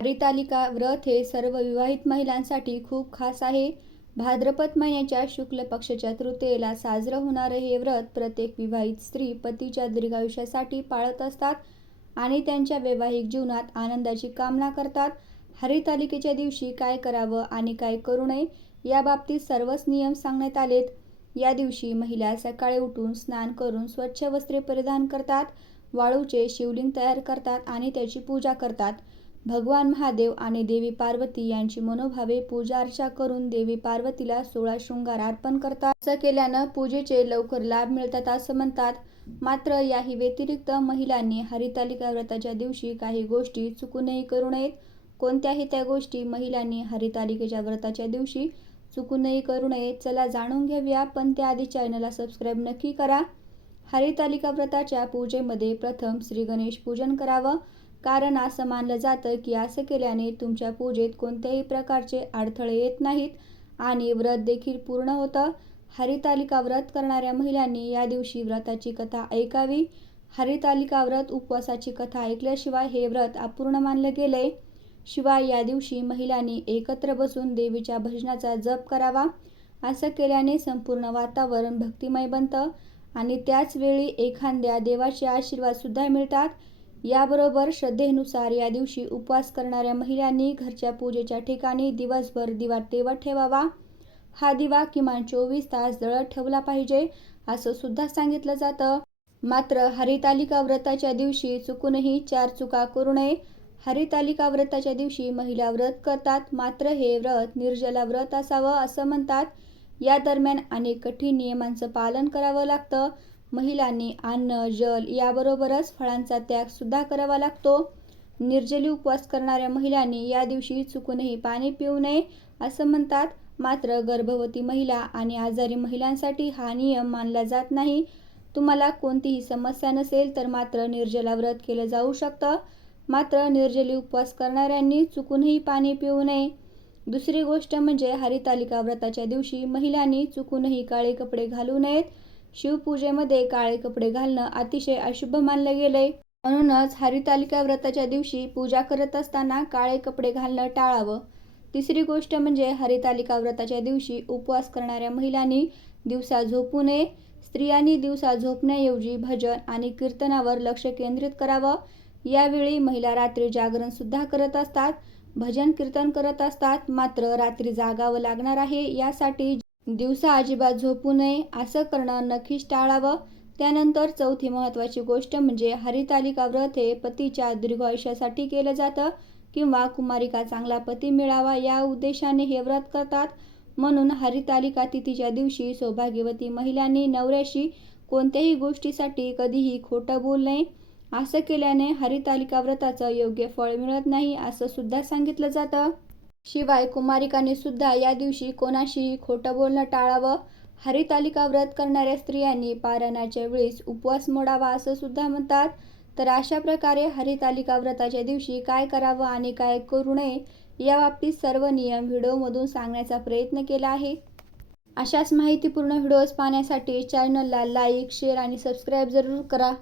हरितालिका व्रत हे सर्व विवाहित महिलांसाठी खूप खास आहे. भाद्रपद महिन्याच्या शुक्ल पक्षाच्या तृतीयेला साजरं होणारं हे व्रत प्रत्येक विवाहित स्त्री पतीच्या दीर्घायुष्यासाठी पाळत असतात आणि त्यांच्या वैवाहिक जीवनात आनंदाची कामना करतात. हरितालिकेच्या दिवशी काय करावं आणि काय करू नये याबाबतीत सर्वच नियम सांगण्यात आलेत. या दिवशी महिला सकाळी उठून स्नान करून स्वच्छ वस्त्रे परिधान करतात. वाळूचे शिवलिंग तयार करतात आणि त्याची पूजा करतात. भगवान महादेव आणि देवी पार्वती यांची मनोभावे पूजा अर्चा करून देवी पार्वतीला सोळा शृंगार अर्पण करतात. असं केल्यानं पूजेचे लवकर लाभ मिळतात असं म्हणतात. मात्र याही व्यतिरिक्त महिलांनी हरितालिका व्रताच्या दिवशी काही गोष्टी चुकूनही करू नयेत. कोणत्याही त्या गोष्टी महिलांनी हरितालिकेच्या व्रताच्या दिवशी चुकूनही करू नये चला जाणून घेऊया पण त्याआधी चॅनलला सबस्क्राईब नक्की करा. हरितालिका व्रताच्या पूजेमध्ये प्रथम श्री गणेश पूजन करावं. कारण असं मानलं जातं की असं केल्याने तुमच्या पूजेत कोणत्याही प्रकारचे अडथळे येत नाहीत आणि व्रत देखील पूर्ण होतं. हरितालिका व्रत करणाऱ्या महिलांनी या दिवशी व्रताची कथा ऐकावी. हरितालिका व्रत उपवासाची कथा ऐकल्याशिवाय हे व्रत अपूर्ण मानलं गेलंय. शिवाय या दिवशी महिलांनी एकत्र बसून देवीच्या भजनाचा जप करावा. असं केल्याने संपूर्ण वातावरण भक्तिमय बनतं आणि त्याच वेळी एखाद्या देवाचे आशीर्वाद सुद्धा मिळतात. याबरोबर श्रद्धेनुसार या दिवशी उपवास करणाऱ्या महिलांनी घरच्या पूजेच्या ठिकाणी दिवसभर दिवा तेवत ठेवावा. हा दिवा किमान चोवीस तास जळत ठेवला पाहिजे असं सुद्धा सांगितलं जातं. मात्र हरितालिका व्रताच्या दिवशी चुकूनही चार चुका करू नये. हरितालिका व्रताच्या दिवशी महिला व्रत करतात मात्र हे व्रत निर्जला व्रत असावं असं म्हणतात. या दरम्यान अनेक कठीण नियमांचं पालन करावं लागतं. महिलांनी अन्न जल याबरोबरच फळांचा त्याग सुद्धा करावा लागतो. निर्जली उपवास करणाऱ्या महिलांनी या दिवशी चुकूनही पाणी पिऊ नये असं म्हणतात. मात्र गर्भवती महिला आणि आजारी महिलांसाठी हा नियम मानला जात नाही. तुम्हाला कोणतीही समस्या नसेल तर मात्र निर्जला व्रत केलं जाऊ शकतं. मात्र निर्जली उपवास करणाऱ्यांनी चुकूनही पाणी पिऊ नये. दुसरी गोष्ट म्हणजे हरितालिका व्रताच्या दिवशी महिलांनी चुकूनही काळे कपडे घालू नयेत. शिवपूजेमध्ये काळे कपडे घालणं अतिशय अशुभ मानलं गेलंय. म्हणूनच हरितालिका व्रताच्या दिवशी पूजा करत असताना काळे कपडे घालणं टाळावं. तिसरी गोष्ट म्हणजे हरितालिका व्रताच्या दिवशी उपवास करणाऱ्या महिलांनी दिवसा झोपू नये. स्त्रियांनी दिवसा झोपण्याऐवजी भजन आणि कीर्तनावर लक्ष केंद्रित करावं. यावेळी महिला रात्री जागरण सुद्धा करत असतात. भजन कीर्तन करत असतात. मात्र रात्री जागावं लागणार आहे यासाठी दिवसा अजिबात झोपू नये असं करणं नक्कीच टाळावं. त्यानंतर चौथी महत्त्वाची गोष्ट म्हणजे हरितालिका व्रत हे पतीच्या दीर्घ आयुष्यासाठी केलं जातं किंवा कुमारिका चांगला पती मिळावा या उद्देशाने हे व्रत करतात. म्हणून हरितालिका तिथीच्या दिवशी सौभाग्यवती महिलांनी नवऱ्याशी कोणत्याही गोष्टीसाठी कधीही खोटं बोल नये. असं केल्याने हरितालिका व्रताचं योग्य फळ मिळत नाही असं सुद्धा सांगितलं जातं. शिवाय कुमारिकांनी सुद्धा या दिवशी कोणाशीही खोटं बोलणं टाळावं हरितालिका व्रत करणाऱ्या स्त्रियांनी पारायणाच्या वेळीस उपवास मोडावा असं सुद्धा म्हणतात. तर अशा प्रकारे हरितालिका व्रताच्या दिवशी काय करावं आणि काय करू नये याबाबतीत सर्व नियम व्हिडिओमधून सांगण्याचा प्रयत्न केला आहे. अशाच माहितीपूर्ण व्हिडिओज पाहण्यासाठी चॅनलला लाईक शेअर आणि सबस्क्राईब जरूर करा.